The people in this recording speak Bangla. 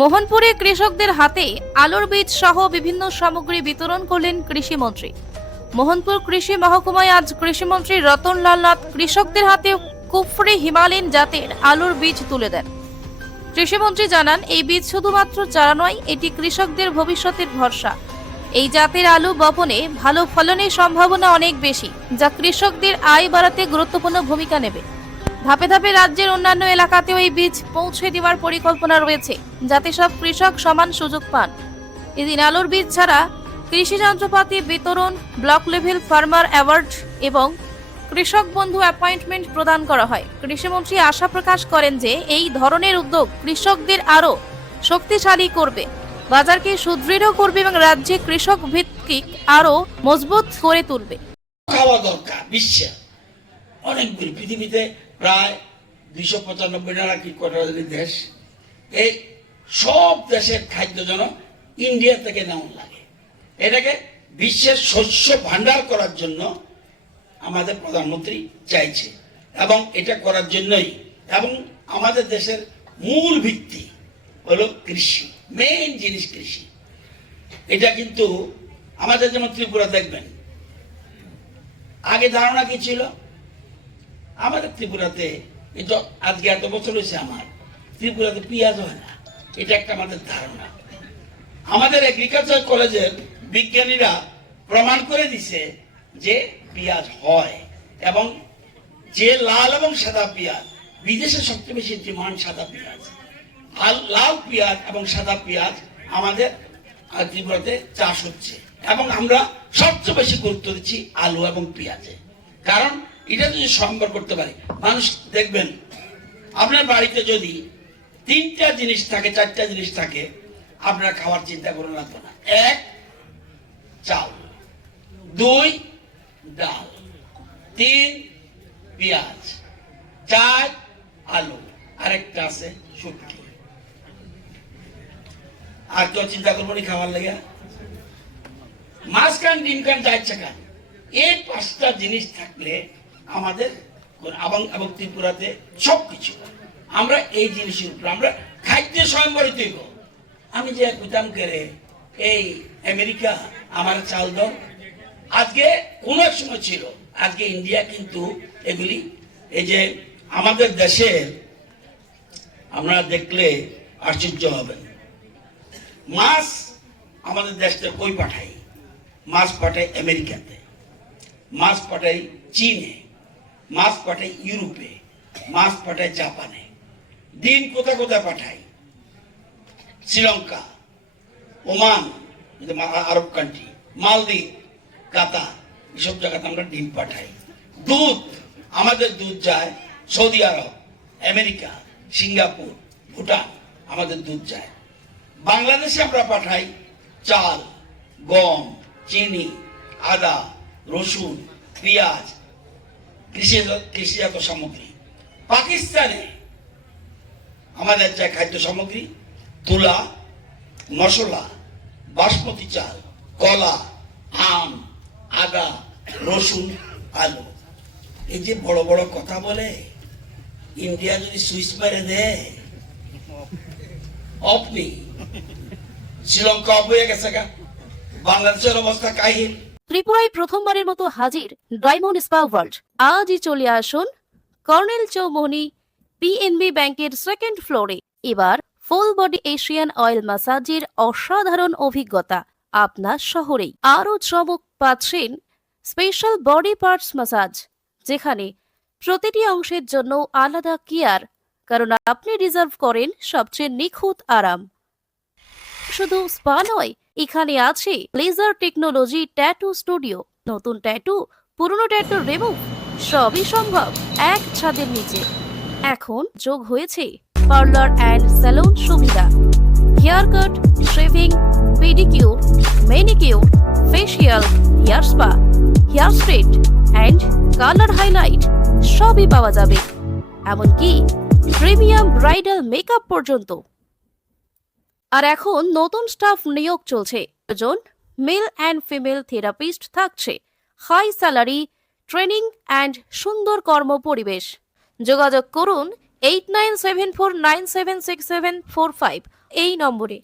মোহনপুরে কৃষকদের হাতে আলুর বীজ সহ বিভিন্ন সামগ্রী বিতরণ করলেন কৃষিমন্ত্রী। মোহনপুর কৃষি মহকুমায় আজ কৃষিমন্ত্রী রতনলাল নাথ কৃষকদের হাতে কুফরি হিমালয়ান জাতের আলুর বীজ তুলে দেন। কৃষিমন্ত্রী জানান, এই বীজ শুধুমাত্র চারা নয়, এটি কৃষকদের ভবিষ্যতের ভরসা। এই জাতের আলু বপনে ভালো ফলনের সম্ভাবনা অনেক বেশি, যা কৃষকদের আয় বাড়াতে গুরুত্বপূর্ণ ভূমিকা নেবে। ধাপে ধাপে রাজ্যের অন্যান্য এলাকাতেও এই বীজ পৌঁছে দেওয়ার পরিকল্পনা রয়েছে, যাতে সব কৃষক সমান সুযোগ পান। এদিন আলুর বীজ ছাড়া কৃষি যন্ত্রপাতি বিতরণ, ব্লক লেভেল ফার্মার অ্যাওয়ার্ড এবং কৃষক বন্ধু অ্যাপয়েন্টমেন্ট প্রদান করা হয়। কৃষিমন্ত্রী আশা প্রকাশ করেন যে এই ধরনের উদ্যোগ কৃষকদের আরও শক্তিশালী করবে। বাজারকে সুদৃঢ় করবে এবং রাজ্যে কৃষক ভিত্তিক আরও মজবুত করে তুলবে। খাওয়া দরকার বিশ্বে পৃথিবীতে প্রায় দুইশো পঁচানব্বই না কি কোটি দেশ। এই সব দেশের খাদ্য যেন ইন্ডিয়া থেকে নেওয়া লাগে। এটাকে বিশ্বের শস্য ভান্ডার করার জন্য আমাদের প্রধানমন্ত্রী চাইছে এবং এটা করার জন্যই এবং আমাদের দেশের মূল ভিত্তি হলো কৃষি মেইন জিনিস কৃষি। এটা কিন্তু আমাদের যেমন ত্রিপুরা দেখবেন। আগে ধারণা কি ছিল? আমাদের ত্রিপুরাতে আজকে এত বছর হয়েছে আমার, ত্রিপুরাতে পেঁয়াজ হয় না। এটা একটা আমাদের ধারণা। আমাদের এগ্রিকালচার কলেজের বিজ্ঞানীরা প্রমাণ করে দিছে যে পেঁয়াজ হয় এবং যে লাল এবং সাদা পেঁয়াজ, বিদেশে সবচেয়ে বেশি ডিমান্ড সাদা পেঁয়াজ, আর লাল পেঁয়াজ এবং সাদা পেঁয়াজ আমাদের ত্রিপুরাতে চাষ হচ্ছে। এবং আমরা সবচেয়ে বেশি গুরুত্ব দিচ্ছি আলু এবং পেঁয়াজে। কারণ এটা যদি সম্ভব করতে পারি, মানুষ দেখবেন, আপনার বাড়িতে যদি তিনটা জিনিস থাকে, চারটা জিনিস থাকে, আপনার খাওয়ার চিন্তা করে রাখতো না। এক, চাল। দুই, ডাল। তিন, পেঁয়াজ। চার, আলু। আরেকটা আছে, শুটকি। আর কেউ চিন্তা করব নি খাওয়ার লেগে? মাছ খান ডিম খান ইচ্ছা খান এই পাঁচটা জিনিস থাকলে আমাদের কোন- এবং ত্রিপুরাতে সব কিছু আমরা এই জিনিসের উপর, আমরা খাদ্যে স্বয়ংবরিত হইব। আমি যে কইতাম করে এই আমেরিকা আমার চাল দাও আজকে কোন এক সময় ছিল, আজকে ইন্ডিয়া কিন্তু এগুলি, এই যে আমাদের দেশের আমরা দেখলে আশ্চর্য হবেন। মাছ আমাদের দেশটা কই পাঠাই মাছ পাঠাই আমেরিকাতে। মাছ পাঠাই চীনে। মাছ পাঠাই ইউরোপে, মাছ পাঠাই জাপানে। ডিম কোথা কোথায় পাঠাই? শ্রীলঙ্কা, ওমান আরব কান্ট্রি মালদ্বীপ, কাতার, এসব জায়গাতে আমরা ডিম পাঠাই। দুধ, আমাদের দুধ যায় সৌদি আরব, আমেরিকা, সিঙ্গাপুর, ভুটান, আমাদের দুধ যায়। বাংলাদেশে আমরা পাঠাই চাল, গম, চিনি, আদা, রসুন, পেঁয়াজ কৃষি কৃষিজাত সামগ্রী। পাকিস্তানে আমাদের যা খাদ্য সামগ্রী, তুলা, মশলা, বাসমতি চাল, কলা, আম, আদা, রসুন, আলু। এই যে বড় বড় কথা বলে, ইন্ডিয়া যদি সুইচ মেরে দেয় অফ শ্রীলঙ্কা অফ হয়ে গেছে গা। বাংলাদেশের অবস্থা কাহিল। ত্রিপুরায় প্রথমবারের মতো হাজির ডায়মন্ড স্পা ওয়ার্ল্ড। আজই চলে আসুন কর্নেল চৌমোহনী পিএনবি ব্যাংকের সেকেন্ড ফ্লোরে এবার ফুল বডি এশিয়ান অয়েল ম্যাসাজের অসাধারণ অভিজ্ঞতা আপনার শহরেই। আরও চমক পাচ্ছেন স্পেশাল বডি পার্টস ম্যাসাজ যেখানে প্রতিটি অংশের জন্য আলাদা কেয়ার কারণ আপনি রিজার্ভ করেন সবচেয়ে নিখুঁত আরাম। শুধু স্পা নয় এখানে আছে লেজার টেকনোলজি ট্যাটু স্টুডিও নতুন ট্যাটু পুরনো ট্যাটু রিমুভ সবই সম্ভব এক ছাদের নিচে। এখন যোগ হয়েছে পার্লার অ্যান্ড স্যালুন সুবিধা। Hair cut shaving pedicure manicure facial hair spa hair straight and colour highlight সবই পাওয়া যাবে। এমনকি প্রিমিয়াম ব্রাইডাল মেকআপ পর্যন্ত। আর এখন নতুন স্টাফ নিয়োগ চলছে। দুজন মেল অ্যান্ড ফিমেল থেরাপিস্ট থাকছে। হাই স্যালারি ট্রেনিং অ্যান্ড সুন্দর কর্ম পরিবেশ। যোগাযোগ করুন eight nine seven four nine seven six seven four five এই নম্বরে।